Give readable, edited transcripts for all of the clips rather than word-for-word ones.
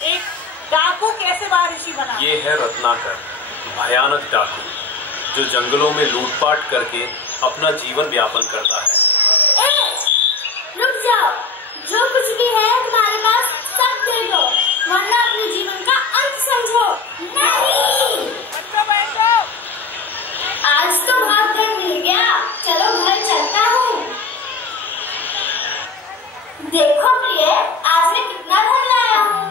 एक डाकू कैसे महर्षि बना? ये है रत्नाकर, भयानक डाकू जो जंगलों में लूटपाट करके अपना जीवन यापन करता है। रुक जाओ, जो कुछ भी है तुम्हारे पास सब दे दो, वरना अपने जीवन का अंत समझो। नहीं, आज तो बहुत धन मिल गया, चलो घर चलता हूँ। देखो प्रिय, आज मैं कितना धन लाया हूँ।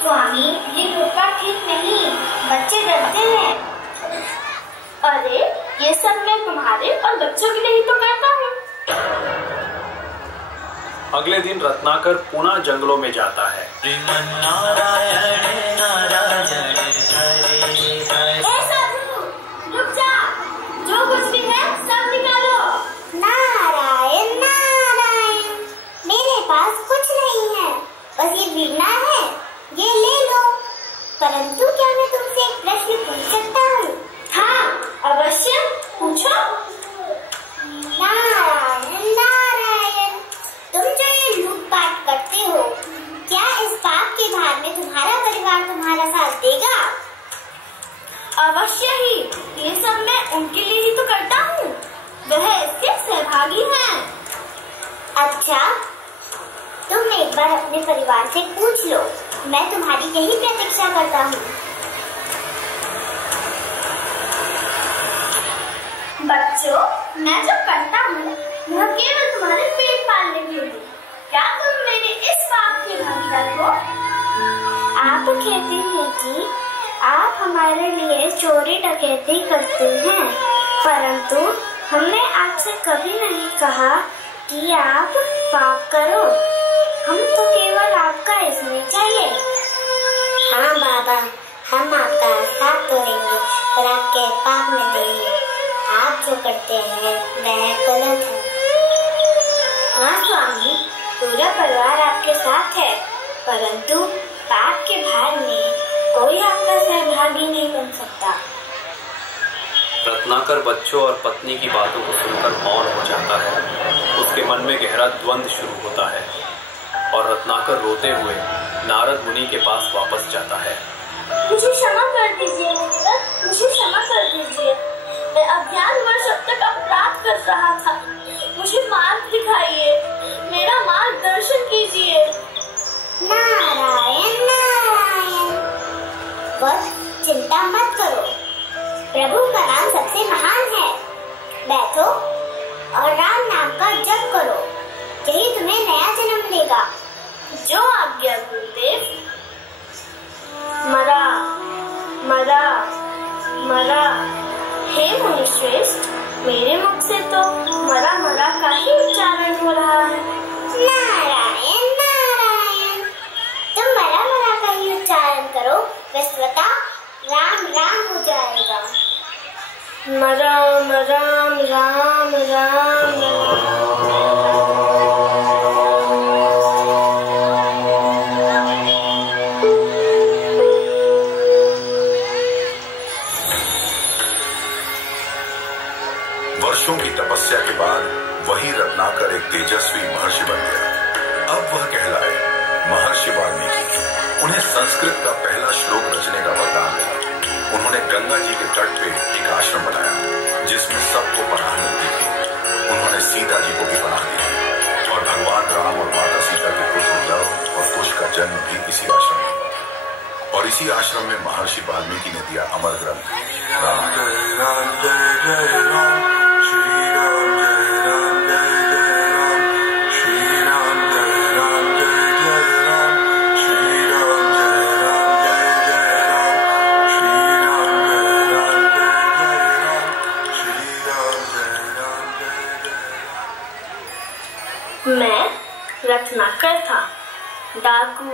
स्वामी, ये लूटपाट ठीक नहीं, बच्चे डरते हैं। अरे, ये सब मैं तुम्हारे और बच्चों के लिए ही तो करता हूँ। अगले दिन रत्नाकर पुनः जंगलों में जाता है। साधु, रुक जा, जो कुछ भी है सब निकालो। नारायण नारायण, मेरे पास कुछ नहीं है, बस ये वीणा है, ये ले लो। परंतु क्या मैं तुमसे एक प्रश्न पूछ सकता हूँ? हाँ, अवश्य पूछो। नारायण नारायण, तुम जो ये लूटपाट करते हो, क्या इस पाप के भार में तुम्हारा परिवार तुम्हारा साथ देगा? अवश्य ही, ये सब मैं उनके लिए ही तो करता हूँ, वह इसके सहभागी हैं। अच्छा, तुम एक बार अपने परिवार से पूछ लो, मैं तुम्हारी यही प्रतीक्षा करता हूँ। बच्चों, मैं जो करता हूँ वह केवल तुम्हारे पेट पालने के लिए। क्या तुम मेरे इस पाप के भागीदार हो? आप कहते हैं कि आप हमारे लिए चोरी डकैती करते हैं, परंतु हमने आपसे कभी नहीं कहा कि आप पाप करो। हम तो केवल आपका इसमें चाहिए। हाँ बाबा, हम आपका साथ तो देंगे, पर आपके पाप में देंगे। आप जो करते हैं वह गलत है। हाँ स्वामी, पूरा परिवार आपके साथ है, परंतु पाप के भार में कोई आपका सहभागी नहीं बन सकता। रत्नाकर बच्चों और पत्नी की बातों को सुनकर मौन हो जाता है। उसके मन में गहरा द्वंद्व शुरू होता है और रत्नाकर रोते हुए नारद मुनि के पास वापस जाता है। मुझे क्षमा कर दीजिए मुनिवर, मुझे क्षमा कर दीजिए। मैं अज्ञानवश अब तक अपराध कर रहा था, मुझे मार्ग दिखाइए, मेरा मार्गदर्शन कीजिए। नारायण नारायण, बस चिंता मत करो, प्रभु का नाम सबसे महान है। बैठो और राम नाम का जप करो, यही तुम्हें नया जन्म देगा। जो आज्ञा गुरुदेव। मरा मरा मरा। हे मुनिश्रेष्ठ, मेरे मुख से तो मरा मरा का ही उच्चारण हो रहा है। नारायण नारायण, तुम मरा मरा का ही उच्चारण करो, विश्वता राम राम हो जाएगा। मरा मरा राम राम राम। वर्षों की तपस्या के बाद वही रत्नाकर एक तेजस्वी महर्षि बन गया। अब वह कहलाए महर्षि वाल्मीकि। उन्हें संस्कृत का पहला श्लोक रचने का वरदान मिला। उन्होंने गंगा जी के तट पे एक आश्रम बनाया जिसमें सबको पनाह मिलती थी। उन्होंने सीता जी को भी पनाह दी और भगवान राम और माता सीता के पुत्र लव और कुश का जन्म भी इसी आश्रम में हुआ। और इसी आश्रम में महर्षि वाल्मीकि ने दिया अमर ग्रंथ रामायण। मैं रत्नाकर था, डाकू,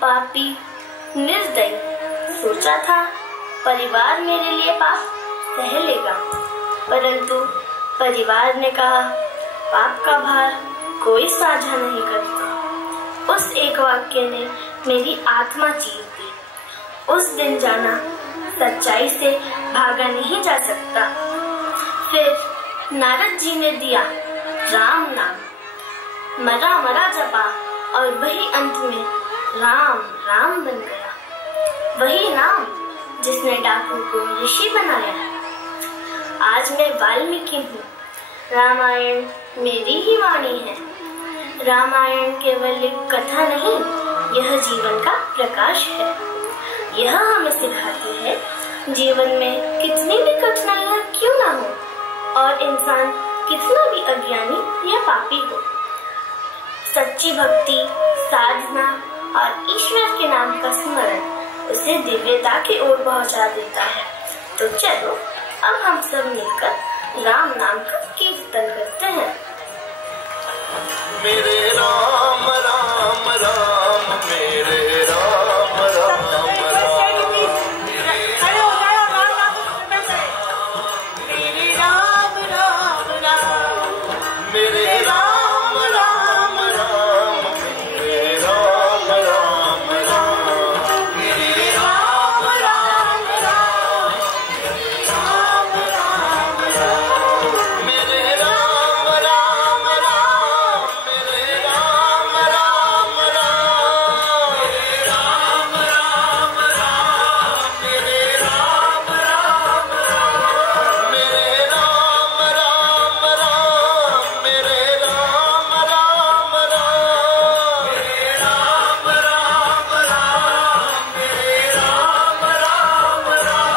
पापी, निर्दयी। सोचा था परिवार मेरे लिए पाप सह लेगा, परंतु परिवार ने कहा पाप का भार कोई साझा नहीं करता। उस एक वाक्य ने मेरी आत्मा चीर दी। उस दिन जाना सच्चाई से भागा नहीं जा सकता। फिर नारद जी ने दिया राम नाम, मरा मरा जपा और वही अंत में राम राम बन गया। वही राम जिसने डाकू को ऋषि बनाया। आज मैं वाल्मीकि हूँ। रामायण मेरी ही वाणी है। रामायण केवल एक कथा नहीं, यह जीवन का प्रकाश है। यह हमें सिखाती है जीवन में कितनी भी कठिनाइयाँ क्यों ना हो और इंसान कितना भी अज्ञानी या पापी हो, सच्ची भक्ति, साधना और ईश्वर के नाम का स्मरण उसे दिव्यता की ओर पहुंचा देता है। तो चलो अब हम सब मिलकर राम नाम का कीर्तन करते हैं। मेरे राम राम राम, मेरे राम राम राम, खड़े हो जाए और राम नाम को सिमरन करें। मेरे राम राम राम, मेरे राम राम राम, मेरे राम राम राम, मेरे राम राम राम, मेरे राम राम राम, मेरे राम राम राम, मेरे राम राम राम, मेरे राम राम राम, मेरे राम राम राम, मेरे राम राम राम, मेरे राम राम राम, मेरे राम राम राम, मेरे राम राम राम, मेरे राम राम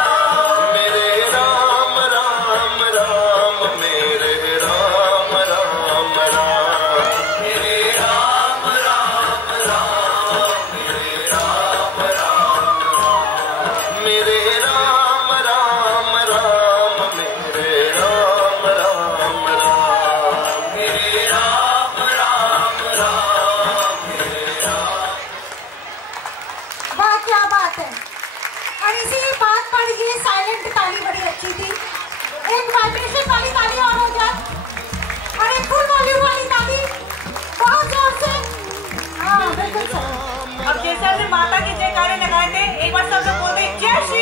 राम, मेरे राम राम राम, मेरे राम राम राम, मेरे राम राम राम, मेरे राम राम राम, मेरे राम राम राम, मेरे राम। वाह क्या बात है। और इसी बात पर ये साइलेंट ताली बड़ी अच्छी थी। एक वाइब्रेशन वाली ताली और हो जाए और एक फुल वॉल्यूम वाली ताली बहुत जोर से। हाँ बिल्कुल सही। अब जैसे हमने माता की जयकारे लगाए थे, एक बार सब लोग बोलते जय श्री